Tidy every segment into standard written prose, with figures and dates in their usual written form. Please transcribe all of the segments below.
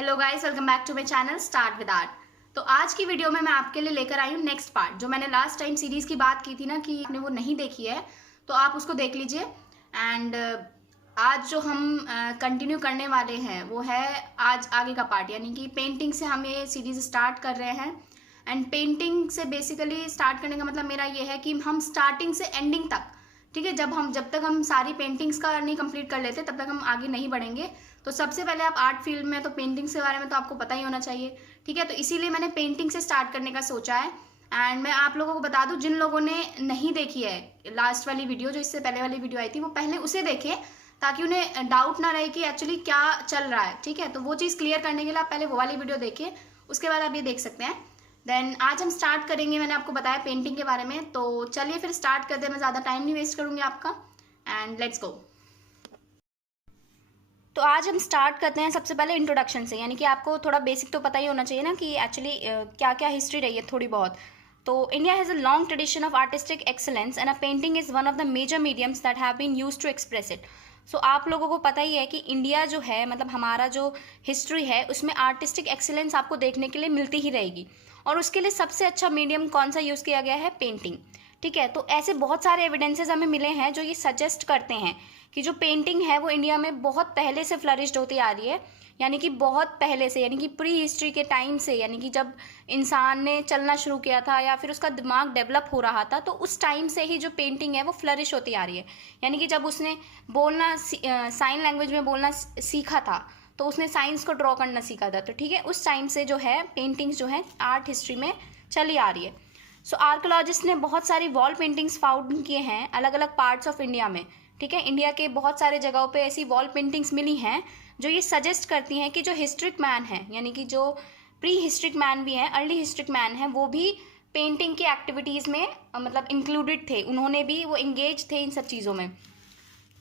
Hello guys, welcome back to my channel start with art. तो आज की video में मैं आपके लिए लेकर आई हूँ नेक्स्ट पार्ट। जो मैंने लास्ट टाइम सीरीज की बात की थी ना कि आपने वो नहीं देखी है, तो आप उसको देख लीजिए। एंड आज जो हम कंटिन्यू करने वाले हैं वो है आज आगे का पार्ट, यानी कि पेंटिंग से हम ये सीरीज स्टार्ट कर रहे हैं। एंड पेंटिंग से बेसिकली स्टार्ट करने का मतलब मेरा ये है कि हम स्टार्टिंग से एंडिंग तक, ठीक है, जब तक हम सारी पेंटिंग्स का नहीं कंप्लीट कर लेते तब तक हम आगे नहीं बढ़ेंगे। तो सबसे पहले आप आर्ट फील्ड में, तो पेंटिंग्स के बारे में तो आपको पता ही होना चाहिए, ठीक है। तो इसीलिए मैंने पेंटिंग से स्टार्ट करने का सोचा है। एंड मैं आप लोगों को बता दूं, जिन लोगों ने नहीं देखी है लास्ट वाली वीडियो, जो इससे पहले वाली वीडियो आई थी, वो पहले उसे देखें ताकि उन्हें डाउट ना रहे कि एक्चुअली क्या चल रहा है, ठीक है। तो वो चीज़ क्लियर करने के लिए आप पहले वो वाली वीडियो देखिए, उसके बाद आप ये देख सकते हैं। देन आज हम स्टार्ट करेंगे, मैंने आपको बताया पेंटिंग के बारे में। तो चलिए फिर स्टार्ट करते हैं, मैं ज़्यादा टाइम नहीं वेस्ट करूँगी आपका। And let's go. तो आज हम स्टार्ट करते हैं सबसे पहले इंट्रोडक्शन से, यानी कि आपको थोड़ा बेसिक तो पता ही होना चाहिए ना कि एक्चुअली क्या क्या हिस्ट्री रही है थोड़ी बहुत। तो India has a long tradition of artistic excellence and a painting is one of the major mediums that have been used to express it. So आप लोगों को पता ही है कि इंडिया जो है, मतलब हमारा जो हिस्ट्री है, उसमें आर्टिस्टिक एक्सेलेंस आपको देखने के लिए मिलती ही रहेगी। और उसके लिए सबसे अच्छा मीडियम कौन सा यूज़ किया गया है? पेंटिंग, ठीक है। तो ऐसे बहुत सारे एविडेंसेस हमें मिले हैं जो ये सजेस्ट करते हैं कि जो पेंटिंग है वो इंडिया में बहुत पहले से फ्लरिश्ड होती आ रही है, यानी कि बहुत पहले से, यानी कि प्री हिस्ट्री के टाइम से, यानी कि जब इंसान ने चलना शुरू किया था या फिर उसका दिमाग डेवलप हो रहा था, तो उस टाइम से ही जो पेंटिंग है वो फ्लरिश होती आ रही है। यानी कि जब उसने बोलना, साइन लैंग्वेज में बोलना सीखा था, तो उसने साइंस को ड्रॉ करना सीखा था, तो ठीक है, उस टाइम से जो है पेंटिंग्स जो है आर्ट हिस्ट्री में चली आ रही है। सो आर्कोलॉजिस्ट ने बहुत सारी वॉल पेंटिंग्स फाउंड किए हैं अलग अलग पार्ट्स ऑफ इंडिया में, ठीक है। इंडिया के बहुत सारे जगहों पे ऐसी वॉल पेंटिंग्स मिली हैं जो ये सजेस्ट करती हैं कि जो हिस्ट्रिक मैन है, यानी कि जो प्री हिस्ट्रिक मैन भी हैं, अर्ली हिस्ट्रिक मैन है, वो भी पेंटिंग की एक्टिविटीज़ में मतलब इंक्लूडेड थे, उन्होंने भी वो इंगेज थे इन सब चीज़ों में।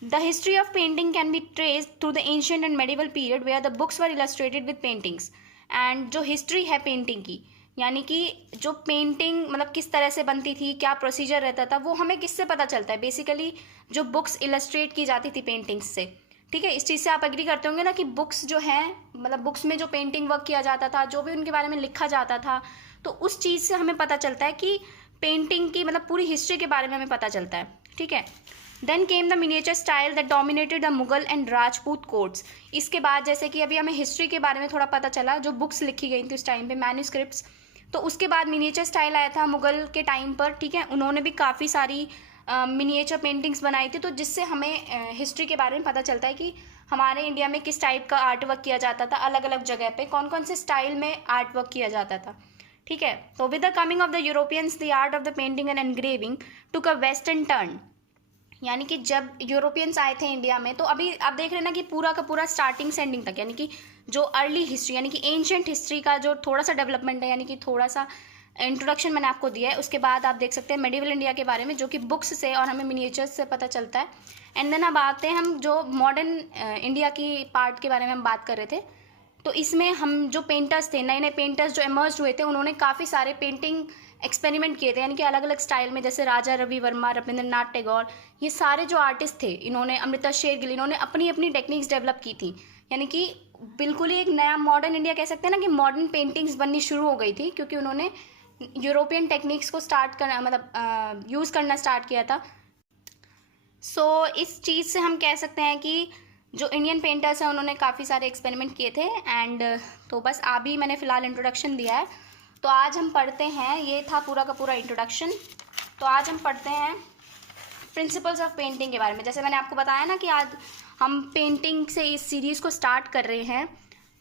The history of painting can be traced through the ancient and medieval period where the books were illustrated with paintings. And जो हिस्ट्री है पेंटिंग की, यानी कि जो पेंटिंग मतलब किस तरह से बनती थी, क्या प्रोसीजर रहता था, वो हमें किससे पता चलता है? बेसिकली जो बुक्स इलस्ट्रेट की जाती थी पेंटिंग्स से, ठीक है। इस चीज़ से आप एग्री करते होंगे ना कि बुक्स जो हैं, मतलब बुक्स में जो पेंटिंग वर्क किया जाता था, जो भी उनके बारे में लिखा जाता था, तो उस चीज़ से हमें पता चलता है कि पेंटिंग की मतलब पूरी हिस्ट्री के बारे में हमें पता चलता है, ठीक है। Then came the miniature style that dominated the Mughal and Rajput courts. इसके बाद जैसे कि अभी हमें हिस्ट्री के बारे में थोड़ा पता चला, जो बुक्स लिखी गई थी उस टाइम पे, मैन्यूस्क्रिप्ट्स, तो उसके बाद मिनिएचर स्टाइल आया था मुगल के टाइम पर, ठीक है। उन्होंने भी काफ़ी सारी मिनिएचर पेंटिंग्स बनाई थी, तो जिससे हमें हिस्ट्री के बारे में पता चलता है कि हमारे इंडिया में किस टाइप का आर्ट वर्क किया जाता था, अलग अलग जगह पे कौन कौन से स्टाइल में आर्ट वर्क किया जाता था, ठीक है। तो with the coming of the Europeans the art of the painting and engraving took a western turn. यानी कि जब यूरोपियंस आए थे इंडिया में, तो अभी आप देख रहे हैं ना कि पूरा का पूरा स्टार्टिंग से एंडिंग तक, यानी कि जो अर्ली हिस्ट्री यानी कि एंशिएंट हिस्ट्री का जो थोड़ा सा डेवलपमेंट है, यानी कि थोड़ा सा इंट्रोडक्शन मैंने आपको दिया है। उसके बाद आप देख सकते हैं मेडिवल इंडिया के बारे में, जो कि बुक्स से और हमें मिनिएचर्स से पता चलता है। एंड देन अब आते हैं हम जो मॉडर्न इंडिया की पार्ट के बारे में हम बात कर रहे थे। तो इसमें हम जो पेंटर्स थे, नए नए पेंटर्स जो इमर्ज हुए थे, उन्होंने काफ़ी सारे पेंटिंग एक्सपेरिमेंट किए थे, यानी कि अलग अलग स्टाइल में, जैसे राजा रवि वर्मा, रविंद्रनाथ टैगोर, ये सारे जो आर्टिस्ट थे, इन्होंने, अमृता शेरगिल, इन्होंने अपनी अपनी टेक्निक्स डेवलप की थी। यानी कि बिल्कुल ही एक नया मॉडर्न इंडिया कह सकते हैं ना, कि मॉडर्न पेंटिंग्स बननी शुरू हो गई थी, क्योंकि उन्होंने यूरोपियन टेक्निक्स को स्टार्ट करना, मतलब यूज़ करना स्टार्ट किया था। सो इस चीज़ से हम कह सकते हैं कि जो इंडियन पेंटर्स हैं उन्होंने काफ़ी सारे एक्सपेरिमेंट किए थे। एंड तो बस अभी मैंने फ़िलहाल इंट्रोडक्शन दिया है, तो आज हम पढ़ते हैं, ये था पूरा का पूरा इंट्रोडक्शन। तो आज हम पढ़ते हैं प्रिंसिपल्स ऑफ पेंटिंग के बारे में। जैसे मैंने आपको बताया ना कि आज हम पेंटिंग से इस सीरीज़ को स्टार्ट कर रहे हैं,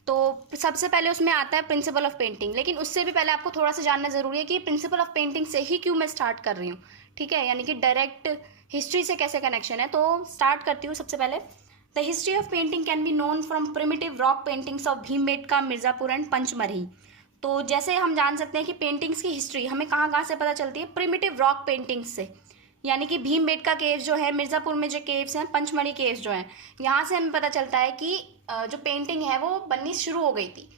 तो सबसे पहले उसमें आता है प्रिंसिपल ऑफ पेंटिंग। लेकिन उससे भी पहले आपको थोड़ा सा जानना ज़रूरी है कि प्रिंसिपल ऑफ पेंटिंग से ही क्यों मैं स्टार्ट कर रही हूँ, ठीक है, यानी कि डायरेक्ट हिस्ट्री से कैसे कनेक्शन है। तो स्टार्ट करती हूँ सबसे पहले। The history of painting can be known from primitive rock paintings of Bhimbetka, Mirzapur and Pachmarhi. तो जैसे हम जान सकते हैं कि पेंटिंग्स की हिस्ट्री हमें कहाँ कहाँ से पता चलती है? प्रिमिटिव रॉक पेंटिंग्स से, यानी कि भीमबेटका केव्स जो है, मिर्ज़ापुर में जो केव्स हैं, पंचमढ़ी केव्स जो हैं, यहाँ से हमें पता चलता है कि जो पेंटिंग है वो बननी शुरू हो गई थी।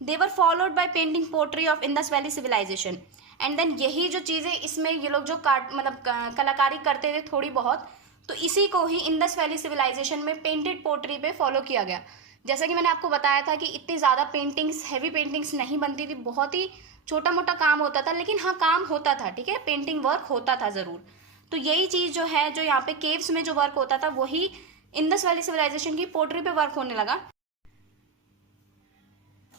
They were followed by painting pottery of Indus valley civilisation. And then यही जो चीज़ें इसमें ये लोग जो मतलब कलाकारी करते थे थोड़ी बहुत, तो इसी को ही इंडस वैली सिविलाइजेशन में पेंटेड पोट्री पे फॉलो किया गया। जैसा कि मैंने आपको बताया था कि इतनी ज़्यादा पेंटिंग्स, हैवी पेंटिंग्स नहीं बनती थी, बहुत ही छोटा मोटा काम होता था, लेकिन हाँ काम होता था, ठीक है, पेंटिंग वर्क होता था ज़रूर। तो यही चीज़ जो है, जो यहाँ पे केव्स में जो वर्क होता था, वही इंडस वैली सिविलाइजेशन की पोर्ट्री पे वर्क होने लगा।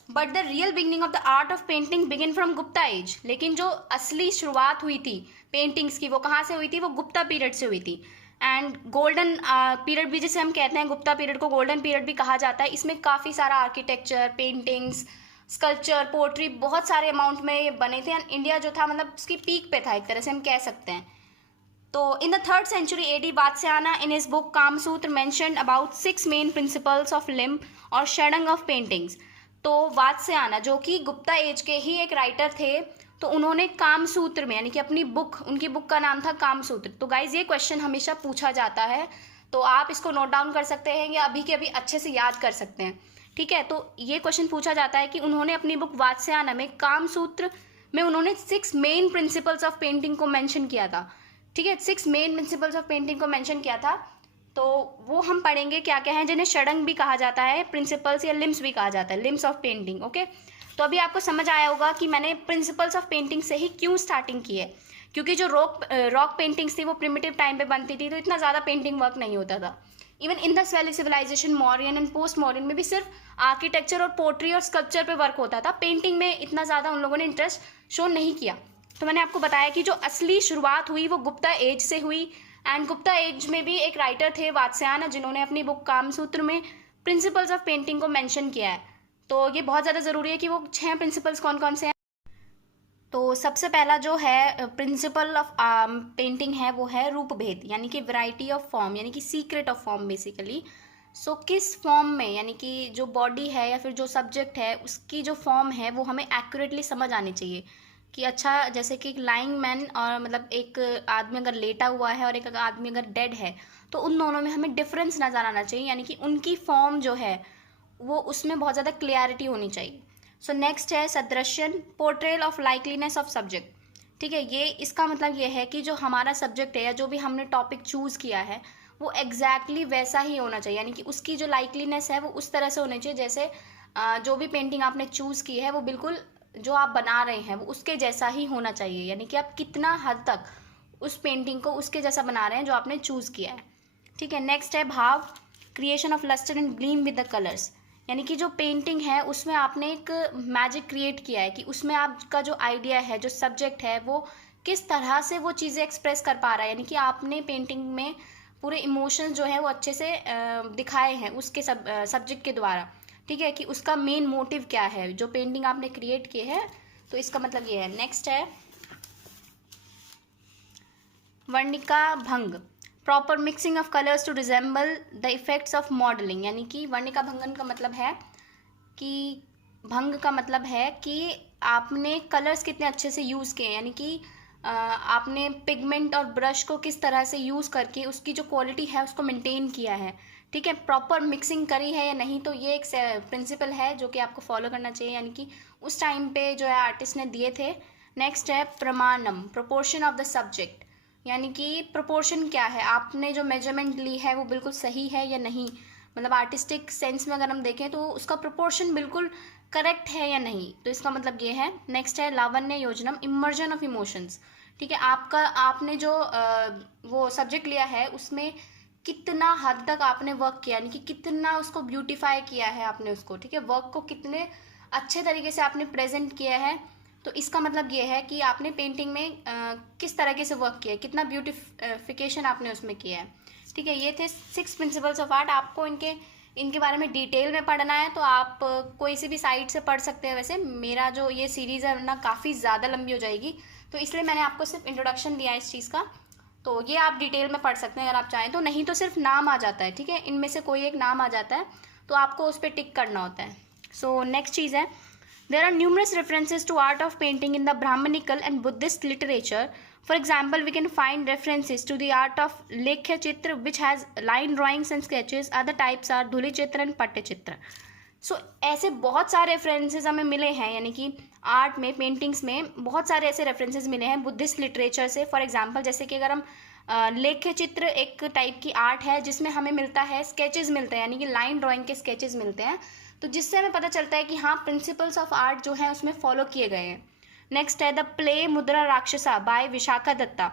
But the real beginning of the art of painting begin from Gupta age. लेकिन जो असली शुरुआत हुई थी पेंटिंग्स की, वो कहाँ से हुई थी? वो गुप्ता पीरियड से हुई थी। एंड गोल्डन पीरियड भी जिसे हम कहते हैं, गुप्ता पीरियड को गोल्डन पीरियड भी कहा जाता है। इसमें काफ़ी सारा आर्किटेक्चर, पेंटिंग्स, स्कल्पचर, पोट्री बहुत सारे अमाउंट में बने थे। एंड इंडिया जो था मतलब उसकी पीक पे था, एक तरह से हम कह सकते हैं। तो in the 3rd century AD, Vatsyayana in his book Kamasutra mentioned about 6 main principles of limb और षडंग ऑफ पेंटिंग्स। तो वात्स्यायना जो कि गुप्ता एज के ही एक राइटर थे, तो उन्होंने कामसूत्र में, यानी कि अपनी बुक, उनकी बुक का नाम था कामसूत्र। तो गाइज ये क्वेश्चन हमेशा पूछा जाता है, तो आप इसको नोट डाउन कर सकते हैं या अभी के अभी अच्छे से याद कर सकते हैं, ठीक है। तो ये क्वेश्चन पूछा जाता है कि उन्होंने अपनी बुक वात्स्यायना में कामसूत्र में उन्होंने 6 मेन प्रिंसिपल्स ऑफ पेंटिंग को मेंशन किया था, ठीक है। 6 मेन प्रिंसिपल्स ऑफ पेंटिंग को मेंशन किया था। तो वो हम पढ़ेंगे क्या क्या है, जिन्हें षडंग भी कहा जाता है, प्रिंसिपल्स या लिम्स भी कहा जाता है, लिम्स ऑफ पेंटिंग, ओके। तो अभी आपको समझ आया होगा कि मैंने प्रिंसिपल्स ऑफ पेंटिंग से ही क्यों स्टार्टिंग की है, क्योंकि जो रॉक पेंटिंग्स थी वो प्रिमिटिव टाइम पे बनती थी, तो इतना ज़्यादा पेंटिंग वर्क नहीं होता था। Even Indus valley civilisation, Mauryan and post Mauryan में भी सिर्फ आर्किटेक्चर और पोट्री और स्कल्पचर पे वर्क होता था, पेंटिंग में इतना ज़्यादा उन लोगों ने इंटरेस्ट शो नहीं किया। तो मैंने आपको बताया कि जो असली शुरुआत हुई वो गुप्ता एज से हुई। एंड गुप्ता एज में भी एक राइटर थे वात्स्यायना, जिन्होंने अपनी बुक कामसूत्र में प्रिंसिपल्स ऑफ पेंटिंग को मेंशन किया है। तो ये बहुत ज़्यादा ज़रूरी है कि वो 6 प्रिंसिपल्स कौन कौन से हैं। तो सबसे पहला जो है प्रिंसिपल ऑफ पेंटिंग है, वो है रूप भेद, यानी कि वैरायटी ऑफ फॉर्म, यानी कि सीक्रेट ऑफ फॉर्म बेसिकली। सो किस फॉर्म में, यानी कि जो बॉडी है या फिर जो सब्जेक्ट है उसकी जो फॉर्म है वो हमें एक्यूरेटली समझ आनी चाहिए। कि अच्छा, जैसे कि एक लाइंग मैन और मतलब एक आदमी अगर लेटा हुआ है और एक आदमी अगर डेड है, तो उन दोनों में हमें डिफरेंस नज़र आना चाहिए, यानी कि उनकी फॉर्म जो है वो उसमें बहुत ज़्यादा क्लियरिटी होनी चाहिए। सो नेक्स्ट है सदृश्यन, पोर्ट्रेल ऑफ लाइकलीनेस ऑफ सब्जेक्ट, ठीक है। ये इसका मतलब ये है कि जो हमारा सब्जेक्ट है या जो भी हमने टॉपिक चूज़ किया है वो एग्जैक्टली वैसा ही होना चाहिए, यानी कि उसकी जो लाइकलीनेस है वो उस तरह से होनी चाहिए, जैसे जो भी पेंटिंग आपने चूज़ की है वो बिल्कुल जो आप बना रहे हैं वो उसके जैसा ही होना चाहिए, यानी कि आप कितना हद तक उस पेंटिंग को उसके जैसा बना रहे हैं जो आपने चूज़ किया है, ठीक है। नेक्स्ट है bhava, creation of lustre and gleam with the colours, यानी कि जो पेंटिंग है उसमें आपने एक मैजिक क्रिएट किया है कि उसमें आपका जो आइडिया है, जो सब्जेक्ट है, वो किस तरह से वो चीज़ें एक्सप्रेस कर पा रहा है, यानी कि आपने पेंटिंग में पूरे इमोशंस जो है वो अच्छे से दिखाए हैं उसके सब्जेक्ट के द्वारा, ठीक है, कि उसका मेन मोटिव क्या है जो पेंटिंग आपने क्रिएट की है। तो इसका मतलब ये है। नेक्स्ट है varnika bhanga, proper mixing of colours to resemble the effects of modelling, यानी कि वर्णिका भंगन का मतलब है कि भंग का मतलब है कि आपने कलर्स कितने अच्छे से यूज़ किए, यानी कि आपने पिगमेंट और ब्रश को किस तरह से यूज़ करके उसकी जो क्वालिटी है उसको मेंटेन किया है, ठीक है, प्रॉपर मिक्सिंग करी है या नहीं। तो ये एक प्रिंसिपल है जो कि आपको फॉलो करना चाहिए, यानी कि उस टाइम पे जो है आर्टिस्ट ने दिए थे। नेक्स्ट है प्रमाणम, प्रोपोर्शन ऑफ द सब्जेक्ट, यानी कि प्रोपोर्शन क्या है, आपने जो मेजरमेंट ली है वो बिल्कुल सही है या नहीं, मतलब आर्टिस्टिक सेंस में अगर हम देखें तो उसका प्रोपोर्शन बिल्कुल करेक्ट है या नहीं, तो इसका मतलब ये है। नेक्स्ट है लावण्य योजनम, इमर्जन ऑफ इमोशंस, ठीक है, आपने जो वो सब्जेक्ट लिया है उसमें कितना हद तक आपने वर्क किया, यानी कि कितना उसको ब्यूटीफाई किया है आपने उसको, ठीक है, वर्क को कितने अच्छे तरीके से आपने प्रेजेंट किया है। तो इसका मतलब ये है कि आपने पेंटिंग में किस तरीके से वर्क किया है, कितना ब्यूटिफिकेशन आपने उसमें किया है, ठीक है। ये थे 6 प्रिंसिपल्स ऑफ आर्ट। आपको इनके बारे में डिटेल में पढ़ना है तो आप कोई सी भी साइट से पढ़ सकते हैं। वैसे मेरा जो ये सीरीज़ है ना काफ़ी ज़्यादा लंबी हो जाएगी, तो इसलिए मैंने आपको सिर्फ इंट्रोडक्शन दिया है इस चीज़ का, तो ये आप डिटेल में पढ़ सकते हैं अगर आप चाहें तो, नहीं तो सिर्फ नाम आ जाता है, ठीक है, इनमें से कोई एक नाम आ जाता है तो आपको उस पर टिक करना होता है। सो नेक्स्ट चीज़ है, there are numerous references to art of painting in the Brahmanical and Buddhist literature. For example, we can find references to the art of Lekhya Chitra, which has line drawings and sketches. Other types are Dhuli Chitra and Patte Chitra. सो ऐसे बहुत सारे references हमें मिले हैं, यानी कि art में, paintings में बहुत सारे ऐसे रेफरेंसेस मिले हैं बुद्धिस्ट लिटरेचर से। फॉर एग्जांपल जैसे कि अगर हम लेख्य चित्र एक टाइप की आर्ट है जिसमें हमें मिलता है स्केचेस मिलते हैं, यानी कि लाइन ड्राइंग के स्केचेस मिलते हैं, तो जिससे हमें पता चलता है कि हाँ प्रिंसिपल्स ऑफ आर्ट जो है उसमें फॉलो किए गए हैं। नेक्स्ट है द प्ले मुद्रा राक्षसा बाय विशाखा दत्ता।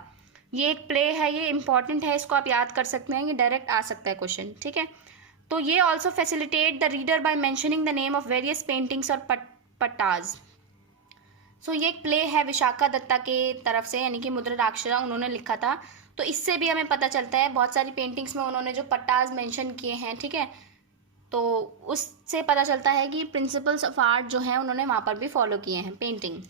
ये एक प्ले है, ये इंपॉर्टेंट है, इसको आप याद कर सकते हैं, ये डायरेक्ट आ सकता है क्वेश्चन, ठीक है। तो ये also facilitate the reader by mentioning the name of various paintings और पट्टाज। सो ये एक प्ले है विशाखा दत्ता के तरफ से, यानी कि मुद्रा राक्षसा उन्होंने लिखा था। तो इससे भी हमें पता चलता है, बहुत सारी पेंटिंग्स में उन्होंने जो पट्टाज मेंशन किए हैं, ठीक है, तो उससे पता चलता है कि प्रिंसिपल्स ऑफ आर्ट जो हैं उन्होंने वहाँ पर भी फॉलो किए हैं, पेंटिंग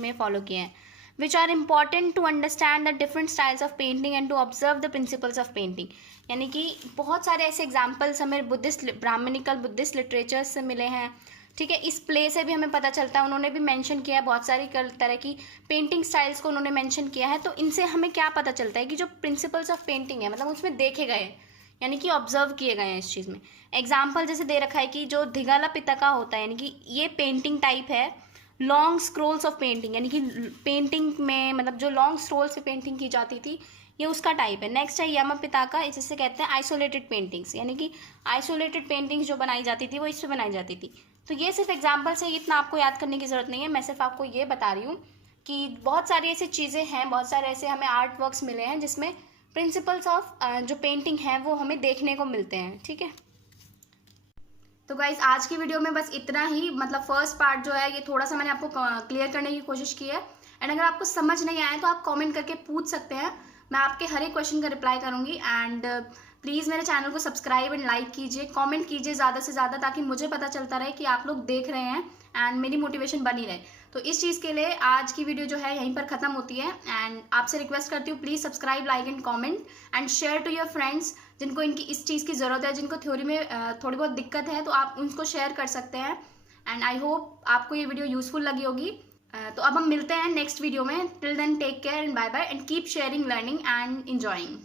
में फॉलो किए हैं। Which are important to understand the different styles of painting and to observe the principles of painting. यानी कि बहुत सारे ऐसे एग्जाम्पल्स हमें बुद्धिस्ट ब्राह्मणिकल बुद्धिस्ट लिटरेचर से मिले हैं, ठीक है। इस प्ले से भी हमें पता चलता है, उन्होंने भी मेंशन किया है बहुत सारी तरह की पेंटिंग स्टाइल्स को उन्होंने मेंशन किया है। तो इनसे हमें क्या पता चलता है कि जो प्रिंसिपल्स ऑफ पेंटिंग है, मतलब उसमें देखे गए, यानी कि ऑब्जर्व किए गए हैं इस चीज़ में। एग्जाम्पल जैसे दे रखा है कि जो धिगाला पितका होता है, यानी कि ये पेंटिंग टाइप है लॉन्ग स्क्रोल्स ऑफ पेंटिंग, यानी कि पेंटिंग में मतलब जो लॉन्ग स्क्रोल्स पे पेंटिंग की जाती थी, ये उसका टाइप है। नेक्स्ट है यमा पिताका, जिससे कहते हैं आइसोलेटेड पेंटिंग्स, यानी कि आइसोलेटेड पेंटिंग्स जो बनाई जाती थी वो इससे बनाई जाती थी। तो ये सिर्फ एग्जाम्पल्स है, इतना आपको याद करने की ज़रूरत नहीं है, मैं सिर्फ आपको ये बता रही हूँ कि बहुत सारी ऐसी चीज़ें हैं, बहुत सारे ऐसे हमें आर्ट वर्क्स मिले हैं जिसमें प्रिंसिपल्स ऑफ जो पेंटिंग है वो हमें देखने को मिलते हैं, ठीक है। तो गाइज आज की वीडियो में बस इतना ही, मतलब फर्स्ट पार्ट जो है ये थोड़ा सा मैंने आपको क्लियर करने की कोशिश की है। एंड अगर आपको समझ नहीं आया तो आप कमेंट करके पूछ सकते हैं, मैं आपके हर एक क्वेश्चन का रिप्लाई करूंगी। एंड प्लीज़ मेरे चैनल को सब्सक्राइब एंड लाइक कीजिए, कमेंट कीजिए ज़्यादा से ज़्यादा, ताकि मुझे पता चलता रहे कि आप लोग देख रहे हैं एंड मेरी मोटिवेशन बनी रहे। तो इस चीज़ के लिए आज की वीडियो जो है यहीं पर ख़त्म होती है। एंड आपसे रिक्वेस्ट करती हूँ please subscribe, like and comment and share to your friends जिनको इनकी इस चीज़ की ज़रूरत है, जिनको थ्योरी में थोड़ी बहुत दिक्कत है, तो आप उनको शेयर कर सकते हैं। एंड आई होप आपको ये वीडियो यूजफुल लगी होगी। तो अब हम मिलते हैं नेक्स्ट वीडियो में। Till then take care and bye bye and keep sharing, learning and enjoying.